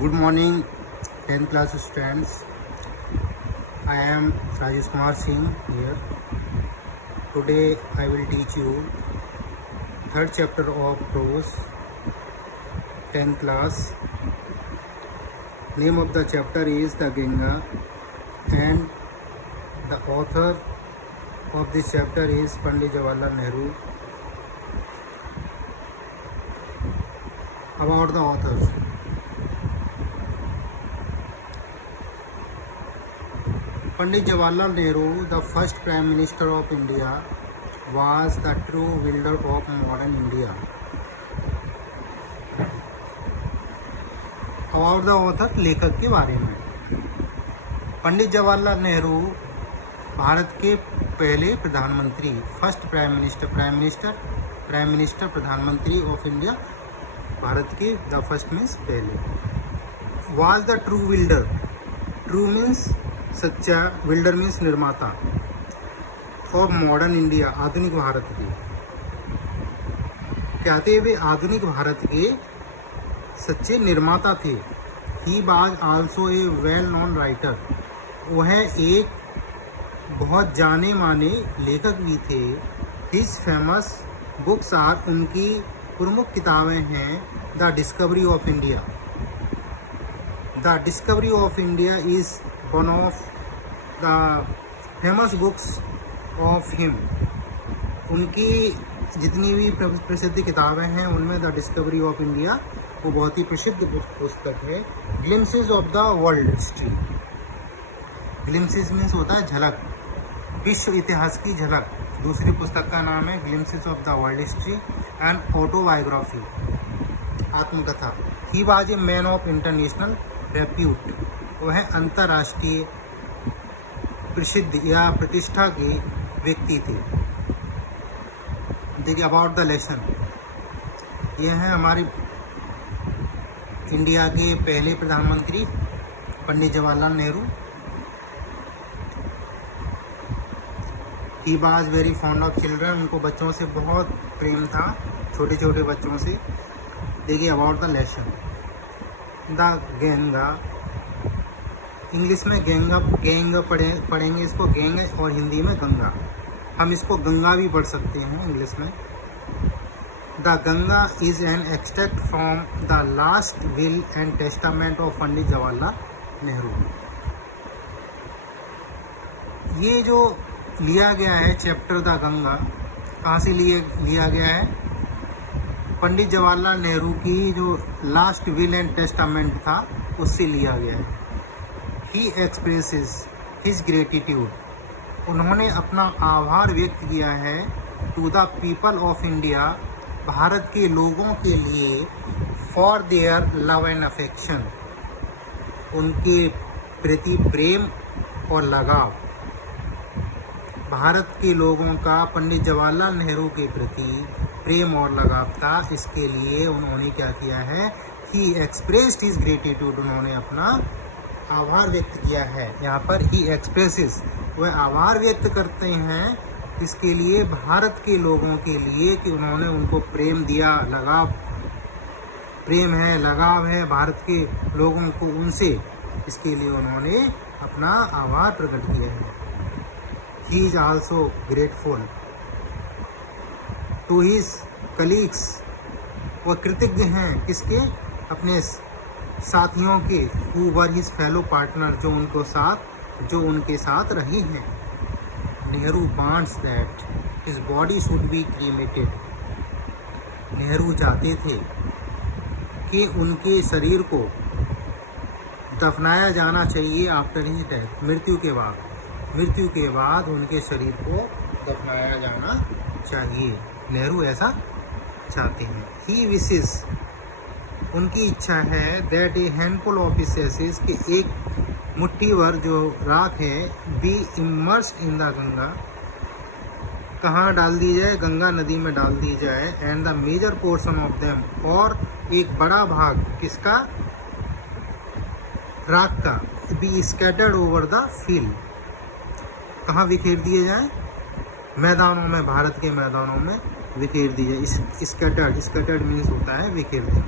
Good morning, 10th class students. I am Rajesh Kumar Singh here. Today I will teach you third chapter of prose, 10th class. Name of the chapter is the Ganga, and the author of this chapter is Pandit Jawaharlal Nehru. About the authors. Pandit Jawaharlal Nehru, the first Prime Minister of India, was the true builder of modern India. About the author, लेखक के बारे में. पंडित जवाहरलाल नेहरू भारत के पहले प्रधानमंत्री, first prime minister प्रधानमंत्री of India, भारत के द फर्स्ट मीन्स पहले. Was the true builder, true means सच्चा, बिल्डर मीन्स निर्माता, ऑफ मॉडर्न इंडिया, आधुनिक भारत के. कहते हुए आधुनिक भारत के सच्चे निर्माता थे. He was also a well known writer, वह एक बहुत जाने माने लेखक भी थे. हिज फेमस बुक्स आर, उनकी प्रमुख किताबें हैं the discovery of India. The discovery of India is one of the famous books of him. उनकी जितनी भी प्रसिद्ध किताबें हैं उनमें द डिस्कवरी ऑफ इंडिया वो बहुत ही प्रसिद्ध पुस्तक है. Glimpses of the world history, glimpses means होता है झलक, विश्व इतिहास की झलक. दूसरी पुस्तक का नाम है glimpses of the world history and autobiography, आत्मकथा. He was a man of international repute, वह अंतर्राष्ट्रीय प्रसिद्ध या प्रतिष्ठा के व्यक्ति थे. देखिए अबाउट द लेसन, यह है हमारे इंडिया के पहले प्रधानमंत्री Pandit Jawaharlal Nehru. He was very fond of children, उनको बच्चों से बहुत प्रेम था, छोटे छोटे बच्चों से. देखिए about the lesson, the Ganga, English में गैंग पढ़ेंगे इसको, गैंग, और हिंदी में गंगा. हम इसको गंगा भी पढ़ सकते हैं इंग्लिश में. The Ganga is an extract from the last will and testament of Pandit Jawaharlal Nehru. ये जो लिया गया है चैप्टर द गंगा, कहाँ से लिया गया है? पंडित जवाहरलाल नेहरू की जो लास्ट विल एंड टेस्टामेंट था उससे लिया गया है. ही एक्सप्रेसेस हिज ग्रेटिट्यूड, उन्होंने अपना आभार व्यक्त किया है to the people of India, भारत के लोगों के लिए, for their love and affection, उनके प्रति प्रेम और लगाव. भारत के लोगों का पंडित जवाहरलाल नेहरू के प्रति प्रेम और लगाव था. इसके लिए उन्होंने क्या किया है? ही एक्सप्रेस्ड हिज ग्रेटिट्यूड, उन्होंने अपना आभार व्यक्त किया है. यहाँ पर ही एक्सप्रेसेस, वह आभार व्यक्त करते हैं इसके लिए भारत के लोगों के लिए कि उन्होंने उनको प्रेम दिया, लगाव, प्रेम है, लगाव है भारत के लोगों को उनसे. इसके लिए उन्होंने अपना आभार प्रकट किया है. He is also grateful to his colleagues, वह कृतज्ञ हैं किसके? अपने साथियों के. Who were his fellow partner, जो उनके साथ रही हैं. Nehru wants that his body should be cremated, Nehru चाहते थे कि उनके शरीर को दफनाया जाना चाहिए आफ्टर हिज डेथ, मृत्यु के बाद उनके शरीर को दफनाया जाना चाहिए. नेहरू ऐसा चाहते हैं. ही विशेस, उनकी इच्छा है that a handful of his ashes, कि एक मुट्ठी भर जो राख है, be immersed in the Ganga, कहाँ डाल दी जाए? गंगा नदी में डाल दी जाए. And the major portion of them, और एक बड़ा भाग किसका? राख का, be scattered over the field, कहाँ बिखेर दिए जाए? मैदानों में, भारत के मैदानों में विखेर दी जाए. स्कैटर्ड मीन्स होता है विखेर देना.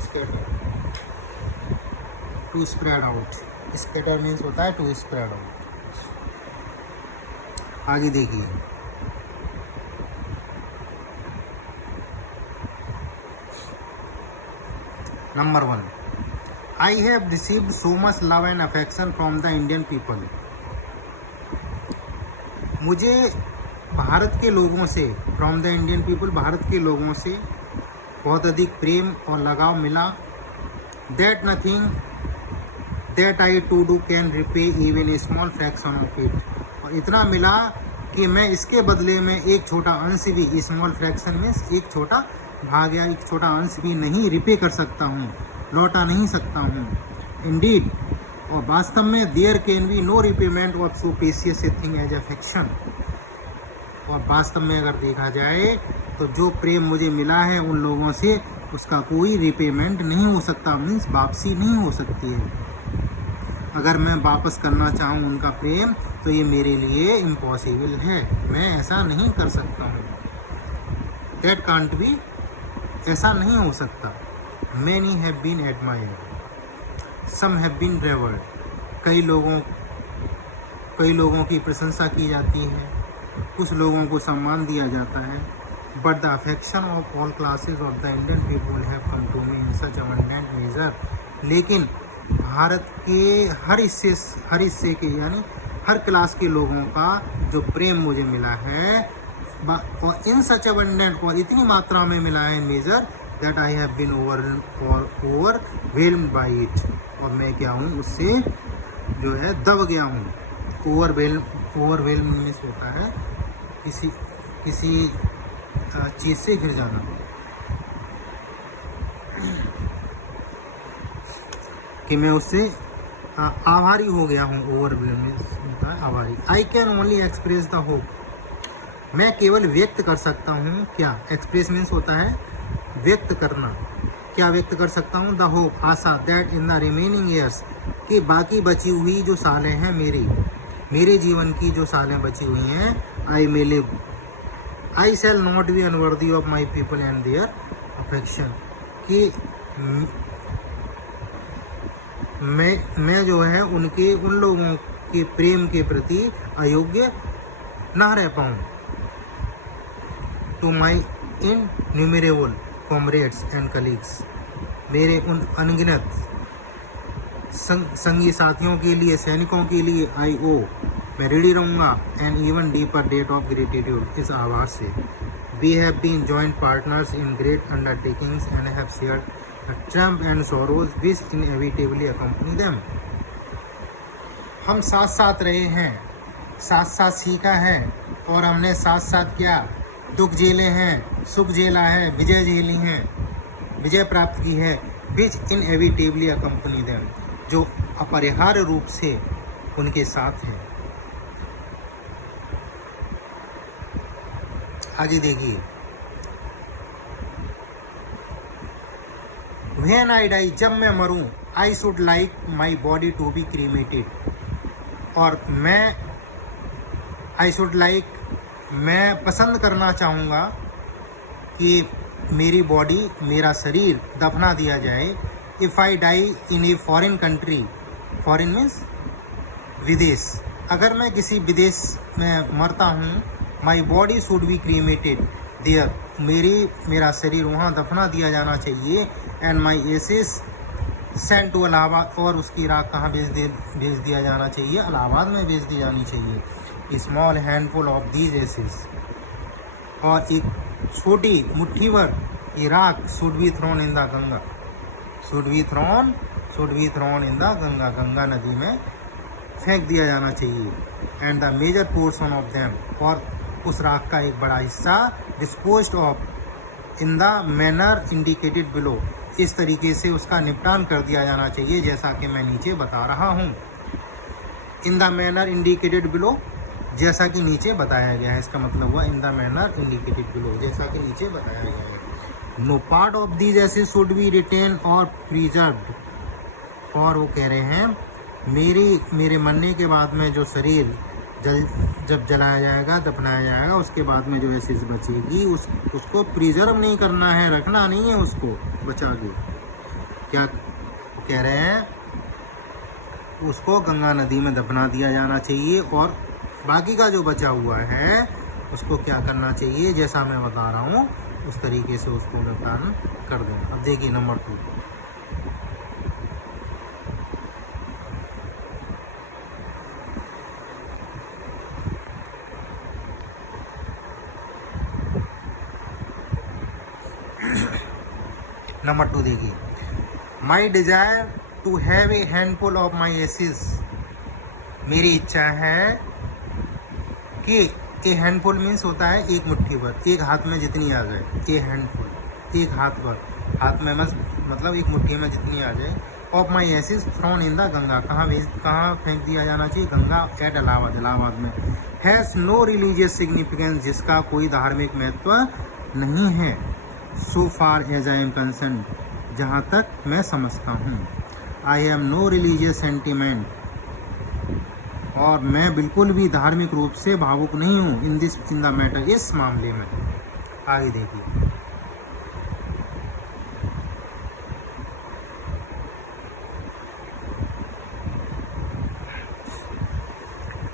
Scattered. To spread out. Scatter means होता है टू स्प्रेड आउट। आगे देखिए, number 1, I have received so much love and affection from the Indian people. मुझे भारत के लोगों से, from the Indian people, Bharat के लोगों से बहुत अधिक प्रेम और लगाव मिला। That nothing that I to do can repay even a small fraction of it. और इतना मिला कि मैं इसके बदले में एक छोटा अंश भी, स्मॉल फ्रैक्शन में एक छोटा भाग या एक छोटा अंश भी नहीं रिपे कर सकता हूँ, लौटा नहीं सकता हूँ। इंडीड, और वास्तव में, there can be no repayment of so precious a thing as affection. और वास्तव में अगर देखा जाए तो जो प्रेम मुझे मिला है उन लोगों से, उसका कोई रिपेमेंट नहीं हो सकता, मीन्स वापसी नहीं हो सकती है। अगर मैं वापस करना चाहूँ उनका प्रेम तो ये मेरे लिए इम्पॉसिबल है, मैं ऐसा नहीं कर सकता हूँ। दैट कांट बी, ऐसा नहीं हो सकता। Many have been admired, some have been revered. कई लोगों की प्रशंसा की जाती है, कुछ लोगों को सम्मान दिया जाता है। But the affection of all classes of the Indian people have come to me in such abundant measure. लेकिन भारत के हर हिस्से के, यानी हर क्लास के लोगों का जो प्रेम मुझे मिला है, और इन सच अबंडेंट, और इतनी मात्रा में मिला है measure, that I have been overwhelmed by it. और मैं क्या हूँ, उससे जो है दब गया हूँ। ओवरवेल्म मीन्स होता है किसी चीज़ से घिर जाना। कि मैं उससे आभारी हो गया हूँ। ओवरवेल्म मीन्स होता है आभारी। I can only express the hope, मैं केवल व्यक्त कर सकता हूँ। क्या एक्सप्रेस मीन्स होता है व्यक्त करना। क्या व्यक्त कर सकता हूँ? The hope, Asha, that in the remaining years, कि बाकी बची हुई जो सालें हैं मेरे जीवन की जो सालें बची हुई हैं, I may live, I shall not be unworthy of my people and their affection. कि मैं जो है उन लोगों के प्रेम के प्रति अयोग्य ना रह पाऊँ। To my innumerable comrades and colleagues, मेरे उन अनगिनत संगी साथियों के लिए, सैनिकों के लिए, आई ओ, मैं रेडी रहूँगा। And even deeper debt of gratitude, इस आवाज़ से। We have been joint partners in great undertakings and have shared the triumphs and sorrows which inevitably accompany them. हम साथ साथ रहे हैं, साथ साथ सीखा है, और हमने साथ साथ क्या दुख झेले हैं, सुख झेला है, विजय झेली हैं, विजय प्राप्त की है। विच इनएविटेबली अकम्पनी देम, जो अपरिहार्य रूप से उनके साथ है। आगे देखिए, व्हेन आई डाई, जब मैं मरूं, I should like my body to be cremated. और मैं पसंद करना चाहूँगा कि मेरी बॉडी, मेरा शरीर दफना दिया जाए। If I die in a foreign country, foreign means विदेश, अगर मैं किसी विदेश में मरता हूँ, my body should be cremated there, मेरा शरीर वहाँ दफना दिया जाना चाहिए। And my ashes sent to Allahabad, और उसकी राख कहाँ भेज दिया जाना चाहिए? इलाहाबाद में भेज दी जानी चाहिए। Small handful of these ashes, और एक छोटी मुट्ठी भर राख should be thrown in the Ganga, should be thrown in the Ganga, Ganga नदी में फेंक दिया जाना चाहिए। And the major portion of them, और उस राख का एक बड़ा हिस्सा disposed of in the manner indicated below, इस तरीके से उसका निपटान कर दिया जाना चाहिए जैसा कि मैं नीचे बता रहा हूँ। इन द मैनर इंडिकेटेड बिलो, जैसा कि नीचे बताया गया है, इसका मतलब हुआ इन द मैनर इंडिकेटेड बिलो, जैसा कि नीचे बताया गया है। नो पार्ट ऑफ दीज ऐसे शुड बी रिटेन और प्रिजर्व्ड, और वो कह रहे हैं मेरे मरने के बाद में जो शरीर जब जलाया जाएगा, दफनाया जाएगा, उसके बाद में जो एसेस बचेगी उसको प्रिजर्व नहीं करना है, रखना नहीं है उसको बचा के। क्या कह रहे हैं? उसको गंगा नदी में दफना दिया जाना चाहिए, और बाकी का जो बचा हुआ है उसको क्या करना चाहिए, जैसा मैं बता रहा हूँ उस तरीके से उसको निपटान कर देना। अब देखिए नंबर 2, नंबर 2 देखिए, my desire to have a handful of my ashes, मेरी इच्छा है कि ए हैंडफुल मीन्स होता है एक मुट्ठी भर, एक हाथ में जितनी आ जाए, ए हैंडफुल एक हाथ भर, हाथ में मतलब एक मुट्ठी में जितनी आ जाए, of my ashes thrown in the Ganga, कहाँ फेंक दिया जाना चाहिए, गंगा एट इलाहाबाद, इलाहाबाद में, हैज़ नो रिलीजियस सिग्निफिकेंस, जिसका कोई धार्मिक महत्व नहीं है, so far as I am concerned, जहाँ तक मैं समझता हूँ, I have no religious sentiment, और मैं बिल्कुल भी धार्मिक रूप से भावुक नहीं हूँ, इन द मैटर, इस मामले में। आगे देखिए,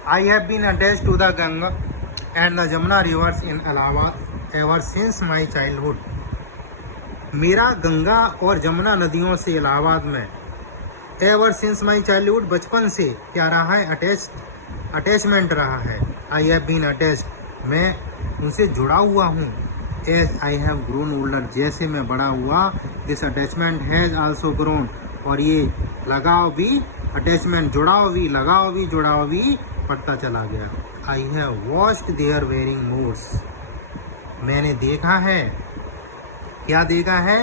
I have been attached to the Ganga and the Jamuna rivers in Allahabad ever since my childhood. मेरा गंगा और जमुना नदियों से इलाहाबाद में एवर सिंस माई चाइल्डहुड, बचपन से क्या रहा है, अटैचमेंट रहा है। आई हैव बीन अटैच्ड, मैं उनसे जुड़ा हुआ हूँ। As I have grown older, जैसे मैं बड़ा हुआ, this attachment has also grown, और ये लगाव भी, अटैचमेंट जुड़ाव भी, लगाव भी, जुड़ाव भी बढ़ता चला गया। I have watched their varying moods, मैंने देखा है, क्या देखा है,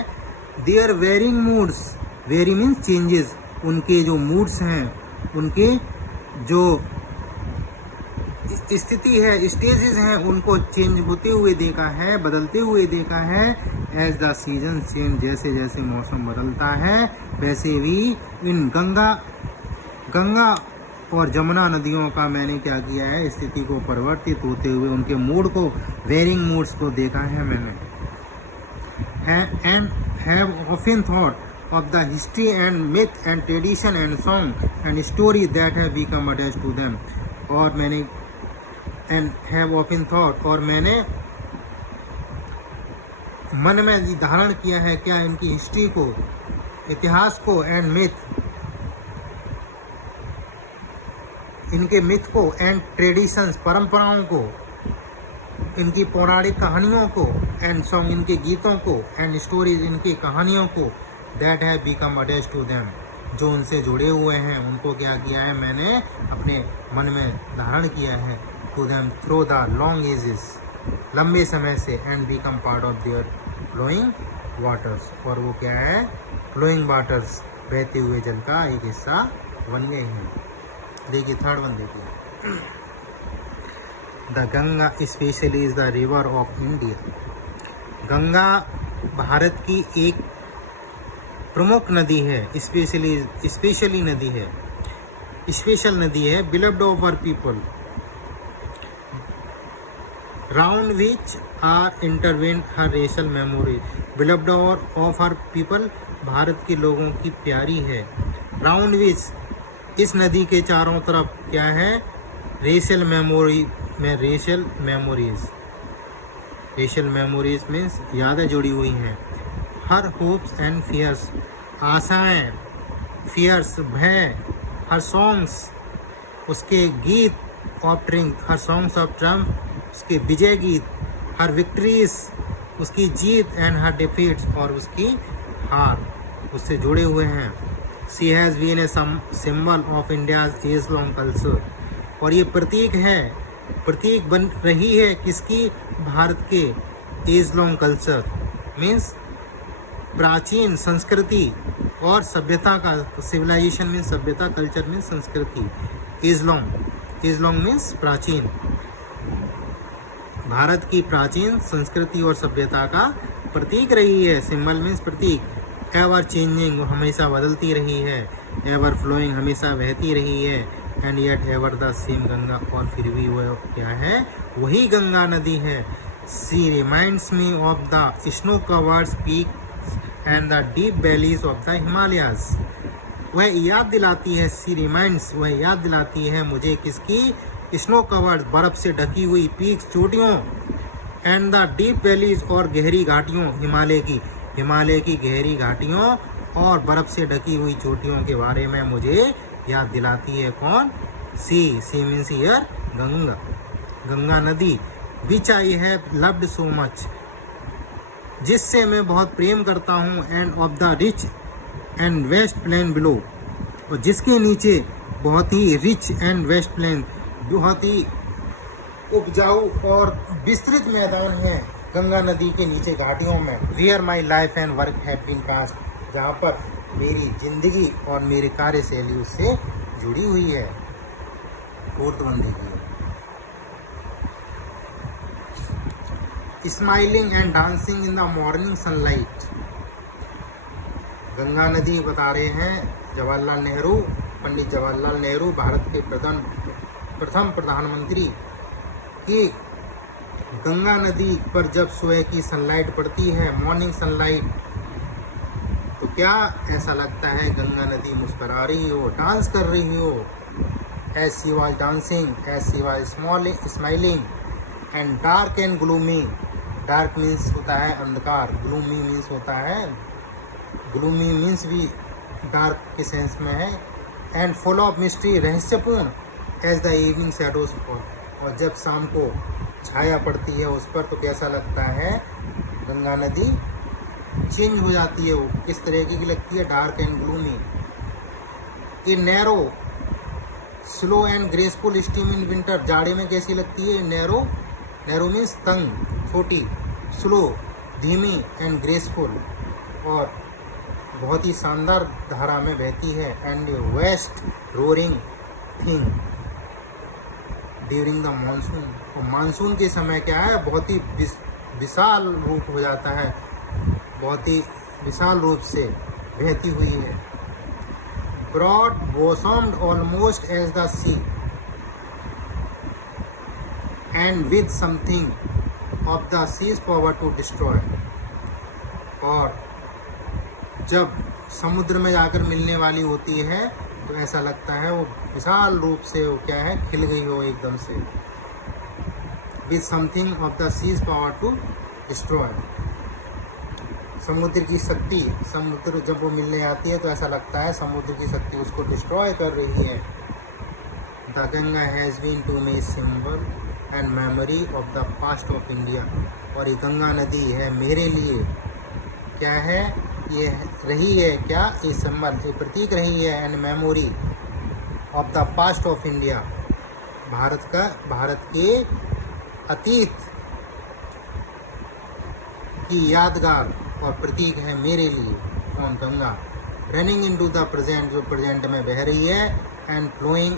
their varying moods, vary means changes, उनके जो मूड्स हैं, उनके जो स्थिति है, स्टेजेस हैं, उनको चेंज होते हुए देखा है, बदलते हुए देखा है। एज द सीजन चेंज, जैसे जैसे मौसम बदलता है वैसे भी इन गंगा और जमुना नदियों का मैंने क्या किया है, स्थिति को परिवर्तित होते हुए उनके मूड को, वेरिंग मूड्स को देखा है मैंने। And have often thought of the history and myth and tradition and song and story that have become attached to them, और मैंने एंड हैव ऑफन थॉट, और मैंने मन में धारण किया है क्या, इनकी हिस्ट्री को, इतिहास को, एंड मिथ, इनके मिथ को, एंड ट्रेडिशंस, परंपराओं को, इनकी पौराणिक कहानियों को, एंड सॉन्ग, इनके गीतों को, एंड स्टोरीज, इनकी कहानियों को, that have become attached to them, जो उनसे जुड़े हुए हैं, उनको क्या किया है, मैंने अपने मन में धारण किया है, to them through the long ages, लंबे समय से, and become part of their flowing waters, और वो क्या है, फ्लोइंग वाटर्स, बहते हुए जल का एक हिस्सा बन गए हैं। देखिए थर्ड वन देखिए, the Ganga specially is the river of India, Ganga Bharat की एक प्रमुख नदी है, स्पेशली नदी है, स्पेशल नदी है, beloved of our people, round which are intertwined her racial memory, beloved of our people, Bharat के लोगों की प्यारी है, राउंड विच, इस नदी के चारों तरफ क्या है, रेशल मेमोरी में, रेशल मेमोरीज मीन्स यादें जुड़ी हुई हैं, हर होप्स एंड फियर्स, आशाएं, फियर्स, भय, हर सॉन्ग्स, उसके गीत, of triumph, her songs of triumph, उसके विजय गीत, हर विक्ट्रीज, उसकी जीत, एंड हर डिफीट्स, और उसकी हार, उससे जुड़े हुए हैं। She has been a symbol of India's age long culture, और ये प्रतीक बन रही है किसकी, भारत के एज लॉन्ग कल्चर मीन्स प्राचीन संस्कृति और सभ्यता का, सिविलाइजेशन मीन्स सभ्यता, कल्चर मीन्स संस्कृति, एज लॉन्ग मीन्स प्राचीन, भारत की प्राचीन संस्कृति और सभ्यता का प्रतीक रही है, सिंबल मीन्स प्रतीक, एवर चेंजिंग, हमेशा बदलती रही है, एवर फ्लोइंग, हमेशा बहती रही है, and yet ever the same Ganga, और फिर भी वो क्या है, वही गंगा नदी है। She reminds me of the snow covered peak and the deep valleys of the Himalayas, वह याद दिलाती है, सी रिमाइंड्स, वह याद दिलाती है मुझे किसकी, स्नो कवर्ड, बर्फ से ढकी हुई पीक्स, चोटियों, एंड द डीप वैलीज, और गहरी घाटियों, हिमालय की गहरी घाटियों और बर्फ से ढकी हुई चोटियों के बारे में मुझे याद दिलाती है। कौन? सी मीन्स हियर गंगा नदी, which I have loved so much, जिससे मैं बहुत प्रेम करता हूँ, and of the rich and vast plain below, और जिसके नीचे बहुत ही रिच एंड वेस्ट प्लेन, बहुत ही उपजाऊ और विस्तृत मैदान है गंगा नदी के नीचे घाटियों में। Where my life and work have been passed, जहाँ पर मेरी जिंदगी और मेरी कार्यशैली उससे जुड़ी हुई है। फोर्थ वन देखिए, smiling and dancing in the morning sunlight. Ganga नदी बता रहे हैं जवाहरलाल नेहरू, पंडित जवाहरलाल नेहरू, भारत के प्रथम प्रधानमंत्री, कि गंगा नदी पर जब सुबह की सनलाइट पड़ती है, मॉर्निंग सनलाइट, तो क्या ऐसा लगता है गंगा नदी मुस्कुरा रही हो, डांस कर रही हो। As she was dancing, as she was smiling, and dark and gloomy, dark means होता है अंधकार, ग्लूमी मीन्स होता है, ग्लूमी मीन्स भी डार्क के सेंस में है, एंड फुल ऑफ मिस्ट्री, रहस्यपूर्ण, as the evening shadows fall, और जब शाम को छाया पड़ती है उस पर तो कैसा लगता है, गंगा नदी चेंज हो जाती है, वो किस तरह की लगती है, dark and gloomy. A narrow slow and graceful steam in winter, जाड़े में कैसी लगती है, नैरो मीन्स तंग, छोटी, स्लो धीमी, एंड ग्रेसफुल, और बहुत ही शानदार धारा में बहती है, and vast roaring thing during the monsoon, और मानसून के समय क्या है, बहुत ही विशाल रूप हो जाता है, बहुत ही विशाल रूप से बहती हुई है। Broad bosomed almost as the sea, and with something of the sea's power to destroy, और जब समुद्र में जाकर मिलने वाली होती है तो ऐसा लगता है वो विशाल रूप से वो क्या है, खिल गई हो एकदम से। With something of the sea's power to destroy, समुद्र की शक्ति, समुद्र जब वो मिलने आती है तो ऐसा लगता है समुद्र की शक्ति उसको डिस्ट्रॉय कर रही है। The Ganga has been to me symbol and memory of the past of India, और ये गंगा नदी है मेरे लिए क्या है, ये रही है क्या, ये सिंबल, ये प्रतीक रही है, and memory of the past of India, भारत के अतीत की यादगार और प्रतीक है मेरे लिए। कौन? Ganga. Running into the present, जो प्रेजेंट में बह रही है, एंड फ्लोइंग,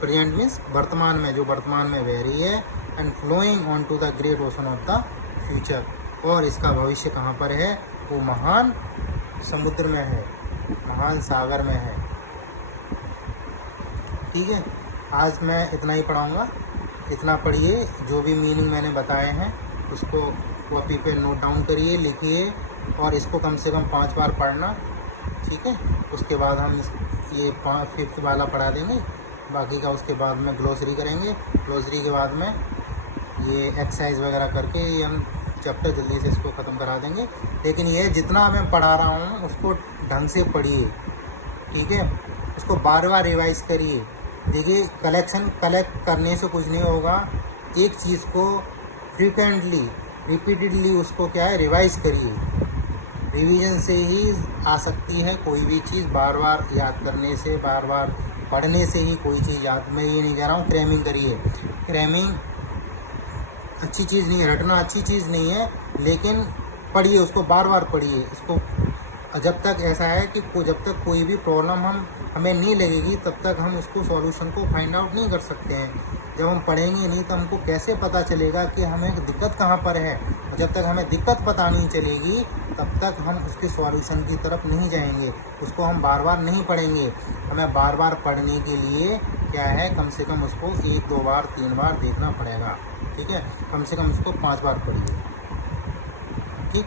प्रेजेंट मीन्स वर्तमान में, जो वर्तमान में बह रही है, and flowing on to the great ocean of the future, और इसका भविष्य कहाँ पर है, वो महान समुद्र में है, महान सागर में है। ठीक है, आज मैं इतना ही पढ़ाऊँगा, इतना पढ़िए, जो भी मीनिंग मैंने बताए हैं उसको कॉपी पे नोट डाउन करिए, लिखिए, और इसको कम से कम 5 बार पढ़ना। ठीक है, उसके बाद हम ये 5th वाला पढ़ा देंगे, बाकी का उसके बाद में ग्लोसरी करेंगे, ग्लोसरी के बाद में ये एक्सरसाइज वगैरह करके ये हम चैप्टर जल्दी से इसको ख़त्म करा देंगे। लेकिन ये जितना मैं पढ़ा रहा हूँ उसको ढंग से पढ़िए, ठीक है, उसको बार बार रिवाइज़ करिए। देखिए, कलेक्ट करने से कुछ नहीं होगा, एक चीज़ को फ्रीक्वेंटली रिपीटेडली उसको क्या है, रिवाइज़ करिए। रिवीजन से ही आ सकती है कोई भी चीज़, बार बार याद करने से, बार बार पढ़ने से ही कोई चीज़ याद। मैं ये नहीं कह रहा हूँ क्रैमिंग करिए, क्रैमिंग अच्छी चीज़ नहीं है, रटना अच्छी चीज़ नहीं है, लेकिन पढ़िए, उसको बार बार पढ़िए इसको। जब तक ऐसा है कि जब तक कोई भी प्रॉब्लम हमें नहीं लगेगी तब तक हम उसको सॉल्यूशन को फाइंड आउट नहीं कर सकते हैं। जब हम पढ़ेंगे नहीं तो हमको कैसे पता चलेगा कि हमें दिक्कत कहाँ पर है। और जब तक हमें दिक्कत पता नहीं चलेगी तब तक हम उसके सॉल्यूशन की तरफ नहीं जाएंगे, उसको हम बार बार नहीं पढ़ेंगे। हमें बार बार पढ़ने के लिए क्या है, कम से कम उसको 1, 2 बार 3 बार देखना पड़ेगा। ठीक है, कम से कम उसको 5 बार पढ़िए। ठीक,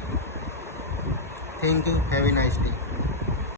thank you, have a nice day.